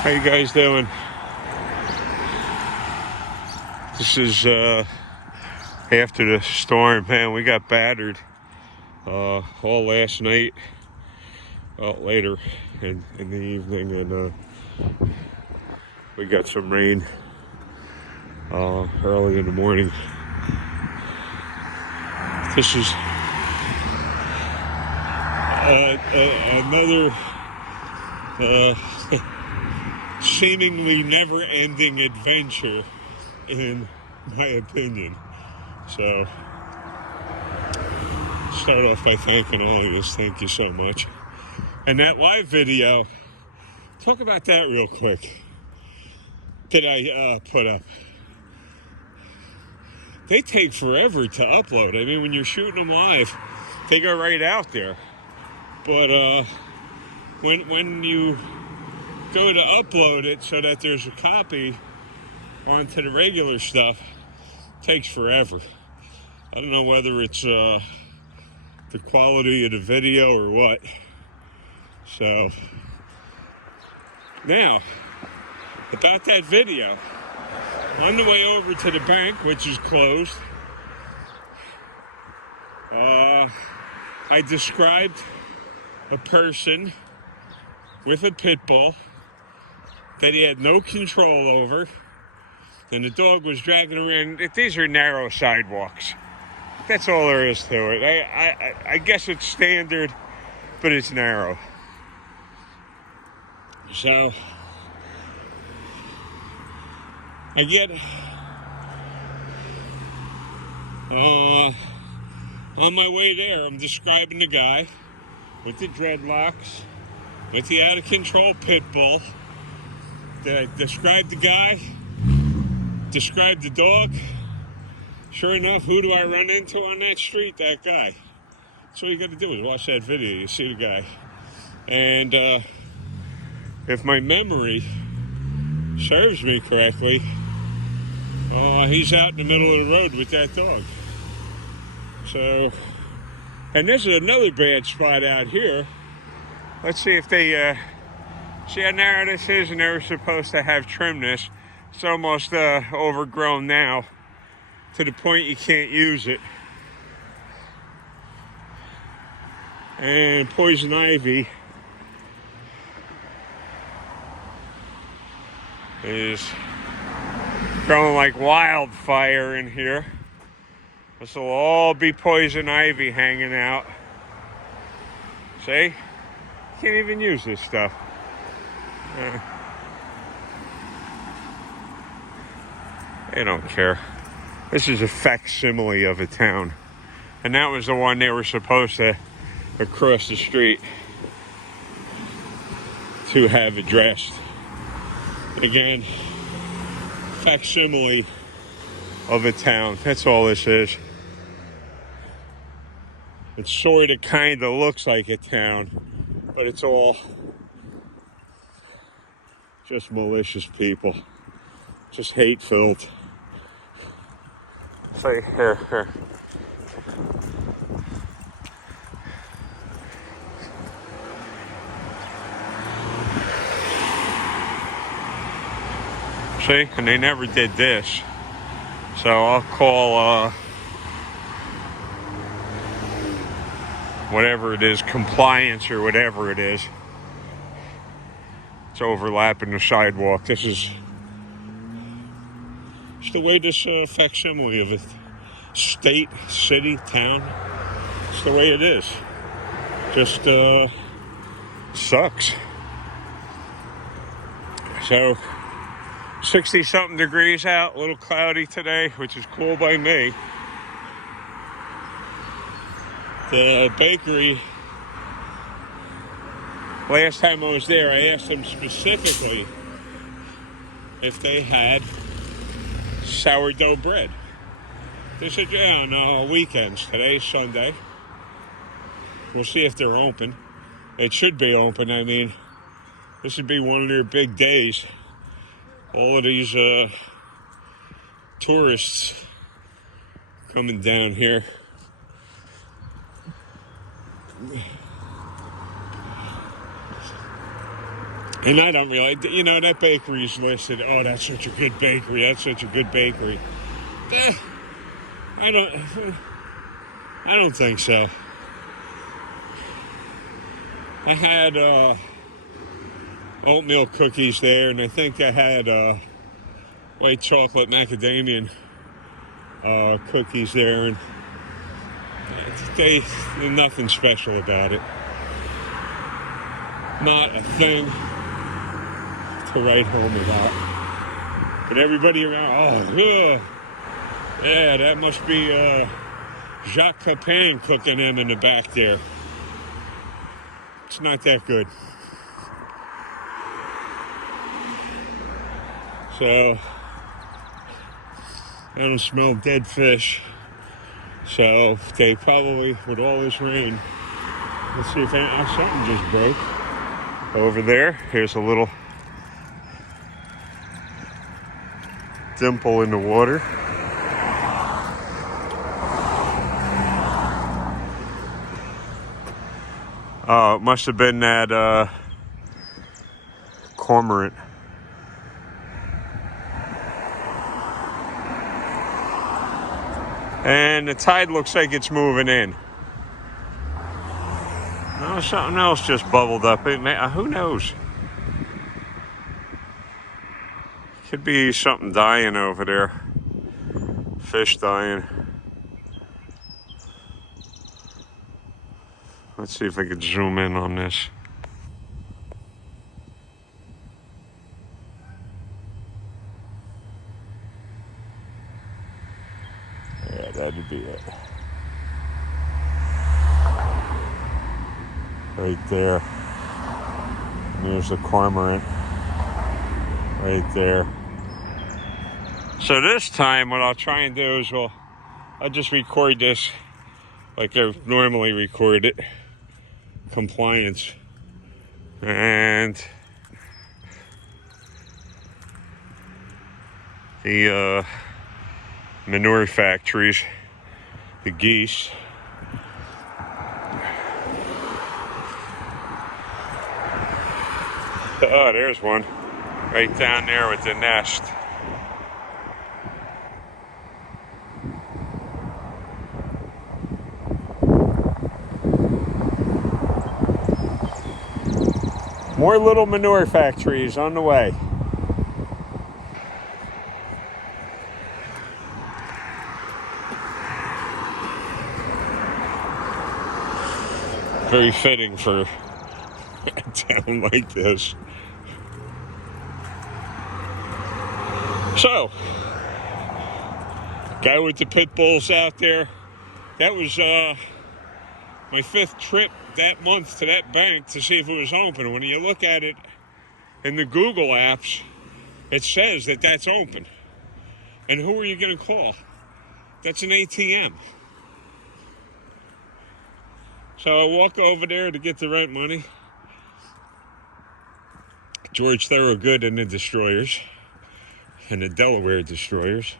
How you guys doing? This is after the storm. Man, we got battered all last night, later in the evening, and we got some rain early in the morning. This is another seemingly never-ending adventure, in my opinion. So, start off by thanking all of you. Thank you so much. And that live video, talk about that real quick, that I put up. They take forever to upload. I mean, when you're shooting them live, they go right out there. But when you go to upload it so that there's a copy onto the regular stuff, it takes forever. I don't know whether it's the quality of the video or what. So, now, about that video. On the way over to the bank, which is closed, I described a person with a pit bull that he had no control over, and the dog was dragging around. These are narrow sidewalks. That's all there is to it. I guess it's standard, but it's narrow. So, I get on my way there, I'm describing the guy with the dreadlocks, with the out-of-control pit bull. Described the guy, described the dog. Sure enough, who do I run into on that street? That guy. That's all you got to do is watch that video. You see the guy. And if my memory serves me correctly, he's out in the middle of the road with that dog. So, and this is another bad spot out here. Let's see if they, see how narrow this is, and they were supposed to have trimmed this. It's almost overgrown now, to the point you can't use it. And poison ivy is growing like wildfire in here. This will all be poison ivy hanging out. See? Can't even use this stuff. They don't care. This is a facsimile of a town. And that was the one they were supposed to across the street to have addressed. Again, facsimile of a town. That's all this is. It sort of kind of looks like a town, but it's all just malicious people, just hate-filled. Say, here. See, and they never did this. So I'll call whatever it is, compliance or whatever it is. It's overlapping the sidewalk. This is it's the way this facsimile of a state, city, town. It's the way it is. Just sucks. So 60-something degrees out, a little cloudy today, which is cool by me. The bakery, last time I was there, I asked them specifically if they had sourdough bread. They said, yeah, on weekends. Today's Sunday. We'll see if they're open. It should be open. I mean, this would be one of their big days. All of these tourists coming down here. And I don't realize, that bakery's listed. Oh, that's such a good bakery. That's such a good bakery. I don't think so. I had oatmeal cookies there, and I think I had white chocolate macadamia cookies there, and there's nothing special about it. Not a thing to write home about. But everybody around, yeah, that must be Jacques Pepin cooking them in the back there. It's not that good. So, I don't smell dead fish. So, they probably, with all this rain, let's see if something just broke. Over there, here's a little dimple in the water. Oh, it must have been that cormorant. And the tide looks like it's moving in. No, something else just bubbled up. Who knows? Could be something dying over there. Fish dying. Let's see if I can zoom in on this. Yeah, that'd be it. Right there. And there's the cormorant. Right there. So this time what I'll try and do is I'll just record this like I normally record it. Compliance. And the manure factories, the geese. Oh, there's one right down there with the nest. More little manure factories on the way. Very fitting for a town like this. So, guy with the pit bulls out there. That was my 5th trip that month to that bank to see if it was open. When you look at it in the Google apps, it says that that's open. And who are you going to call? That's an ATM. So I walk over there to get the rent money. George Thorogood and the Destroyers. And the Delaware Destroyers.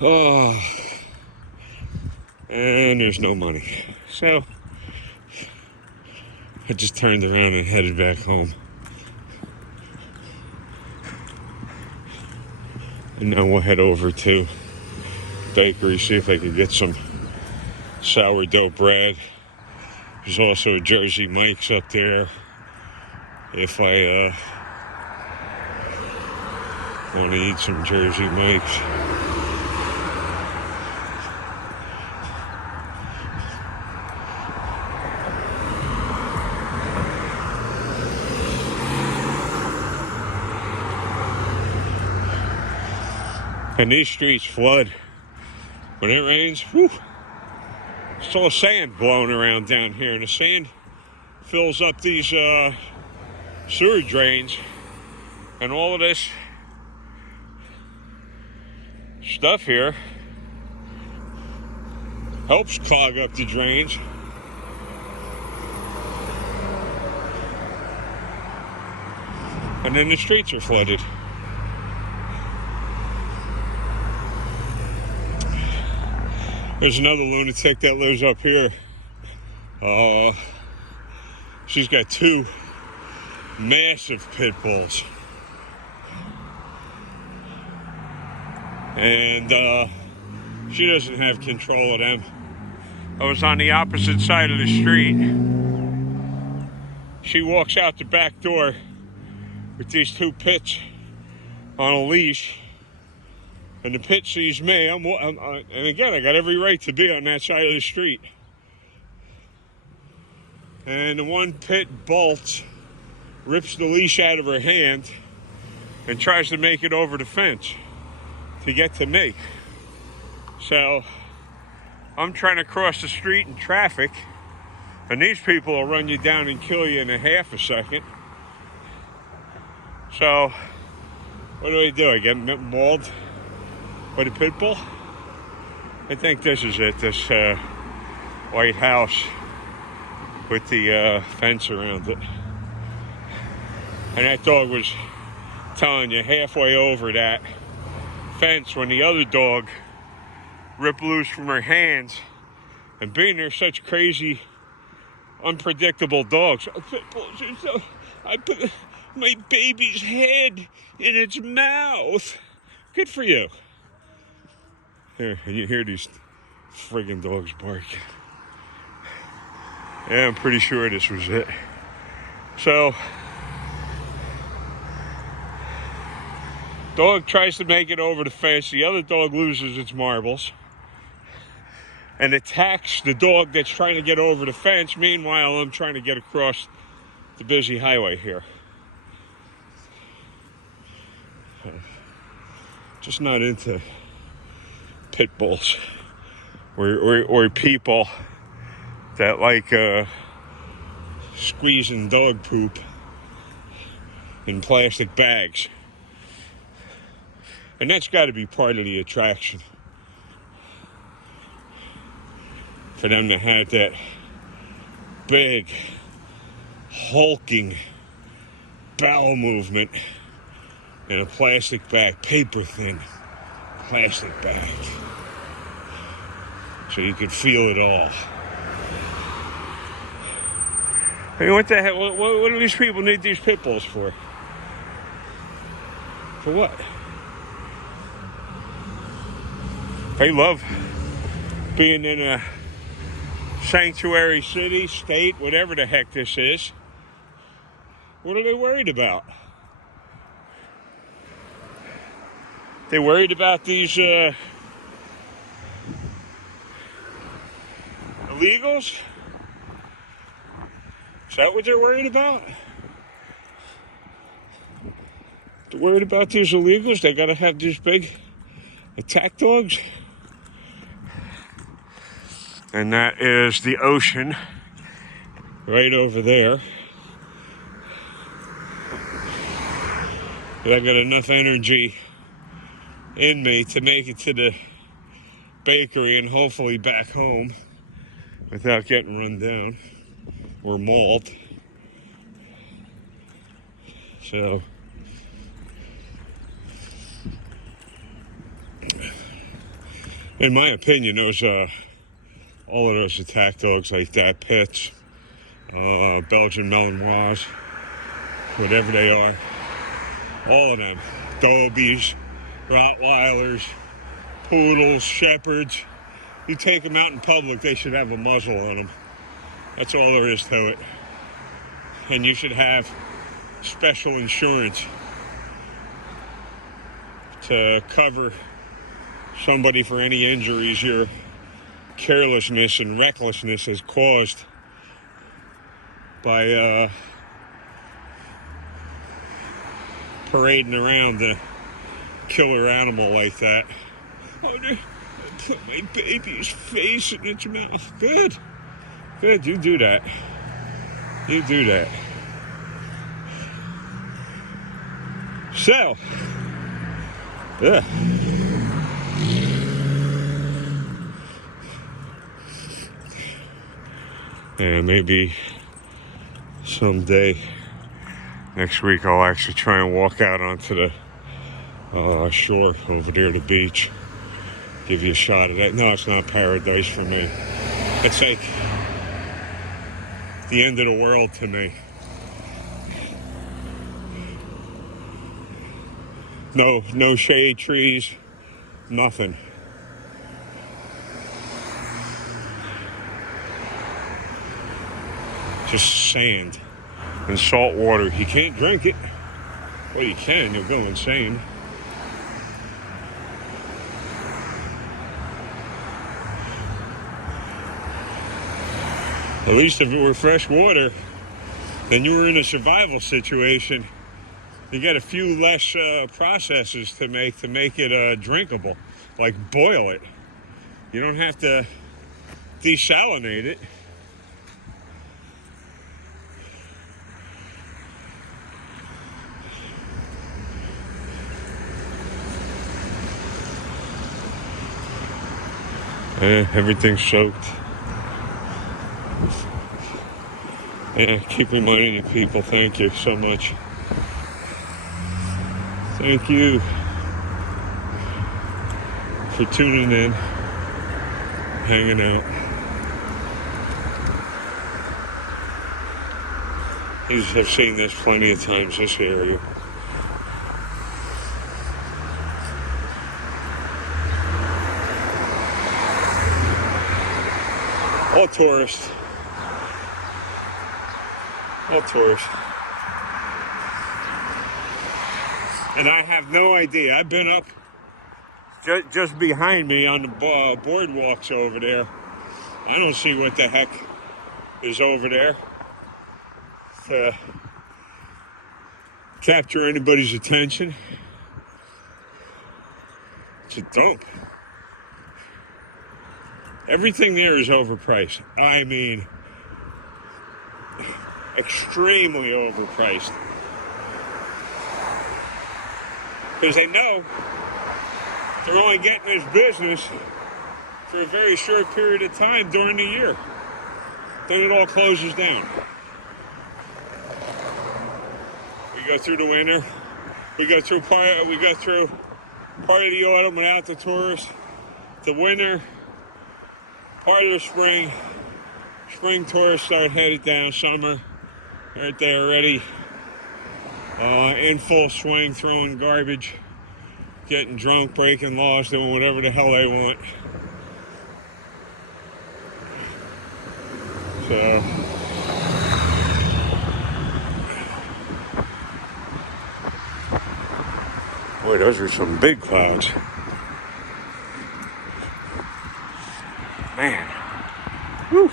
Oh. And there's no money. So I just turned around and headed back home. And now we'll head over to bakery, see if I can get some sourdough bread. There's also a Jersey Mike's up there if I want to eat some Jersey Mike's. And these streets flood. When it rains, whew, it's all sand blowing around down here. And the sand fills up these sewer drains. And all of this stuff here helps clog up the drains. And then the streets are flooded. There's another lunatic that lives up here. she's got 2 massive pit bulls. And she doesn't have control of them. I was on the opposite side of the street. She walks out the back door with these 2 pits on a leash. And the pit sees me. And again, I got every right to be on that side of the street. And the one pit bolts, rips the leash out of her hand, and tries to make it over the fence to get to me. So I'm trying to cross the street in traffic, and these people will run you down and kill you in a half a second. So what do? I get mauled by the pit bull? I think this is it, this white house with the fence around it. And that dog was telling you halfway over that fence when the other dog ripped loose from her hands. And being they're such crazy, unpredictable dogs, I put my baby's head in its mouth. Good for you. Here, you hear these friggin' dogs bark. Yeah, I'm pretty sure this was it. So, dog tries to make it over the fence. The other dog loses its marbles and attacks the dog that's trying to get over the fence. Meanwhile, I'm trying to get across the busy highway here. Just not into pit bulls or people that like squeezing dog poop in plastic bags. And that's got to be part of the attraction. For them to have that big, hulking bowel movement in a plastic bag, paper thin plastic bag. So you could feel it all. I mean, what the hell? What do these people need these pit bulls for? For what? They love being in a sanctuary city, state, whatever the heck this is. What are they worried about? They worried about these illegals? Is that what they're worried about? They're worried about these illegals? They gotta have these big attack dogs? And that is the ocean right over there. But I've got enough energy in me to make it to the bakery and hopefully back home without getting run down or mauled. So in my opinion, those all of those attack dogs like that, pits, Belgian Malinois, whatever they are, all of them, Dobies, Rottweilers, Poodles, Shepherds, you take them out in public, they should have a muzzle on them. That's all there is to it. And you should have special insurance to cover somebody for any injuries your carelessness and recklessness has caused by parading around a killer animal like that. Oh, I put my baby's face in its mouth. Good. Good, you do that. You do that. So, yeah. And maybe someday next week I'll actually try and walk out onto the shore over there, the beach. Give you a shot of that. No, it's not paradise for me. It's like the end of the world to me. No shade trees, nothing. Just sand and salt water. You can't drink it. Well, you can, you'll go insane. At least if it were fresh water, then you were in a survival situation. You got a few less processes to make it drinkable, like boil it. You don't have to desalinate it. Everything's soaked. Keep reminding you people, thank you so much. Thank you for tuning in, hanging out. I've seen this plenty of times, this area. All tourists. All tourists. And I have no idea. I've been up just behind me on the boardwalks over there. I don't see what the heck is over there to capture anybody's attention. It's a dump. Everything there is overpriced. I mean, extremely overpriced. Because they know they're only getting this business for a very short period of time during the year. Then it all closes down. We go through the winter. We go through part of the autumn without the tourists. The winter, part of the spring. Spring tourists start headed down. Summer, right there already. In full swing, throwing garbage, getting drunk, breaking laws, doing whatever the hell they want. So, boy, those are some big clouds. Man. Whew.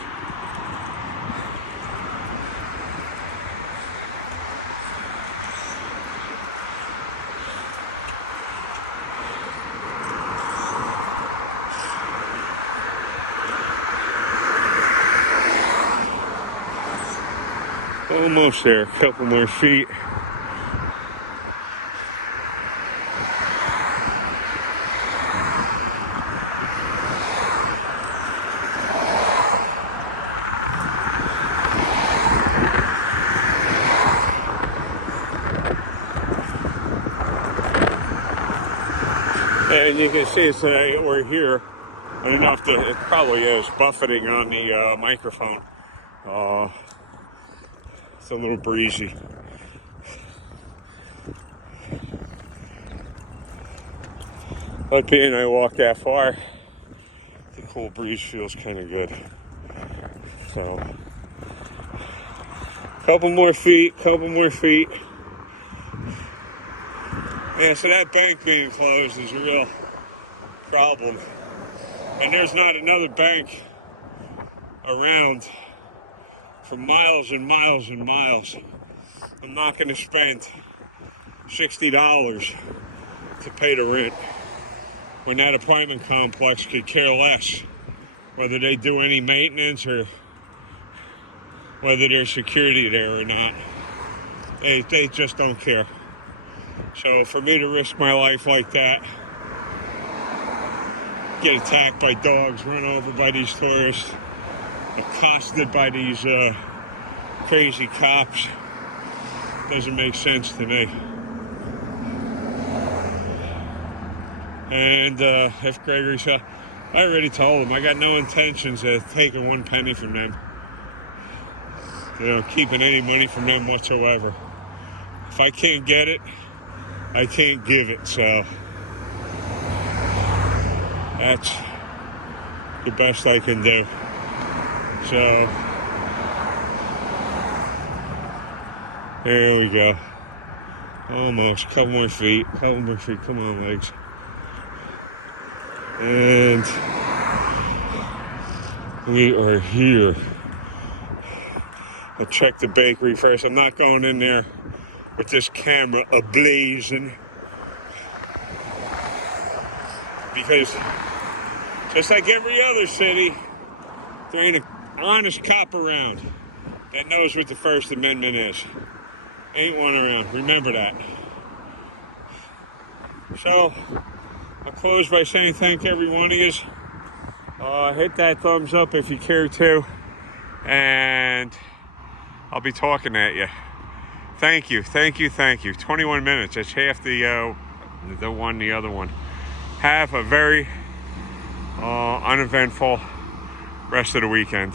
Almost there, a couple more feet. And you can see it's we're here. I don't know if it probably is buffeting on the microphone. It's a little breezy. But being I walked that far, the cool breeze feels kind of good. So, couple more feet. Yeah, so that bank being closed is a real problem. And there's not another bank around for miles and miles and miles. I'm not going to spend $60 to pay the rent when that apartment complex could care less whether they do any maintenance or whether there's security there or not. They just don't care. So for me to risk my life like that, get attacked by dogs, run over by these tourists, accosted by these crazy cops, doesn't make sense to me. And F. Gregory said, I already told him I got no intentions of taking one penny from them. keeping any money from them whatsoever. If I can't get it, I can't give it. So that's the best I can do. So there we go. Almost. Couple more feet. Come on, legs. And we are here. I'll check the bakery first. I'm not going in there with this camera ablazing, because just like every other city, there ain't an honest cop around that knows what the First Amendment is. Ain't one around. Remember that. So I'll close by saying thank every one of you. Hit that thumbs up if you care to, and I'll be talking at you. Thank you. 21 minutes. That's half the other one. Have a very uneventful rest of the weekend.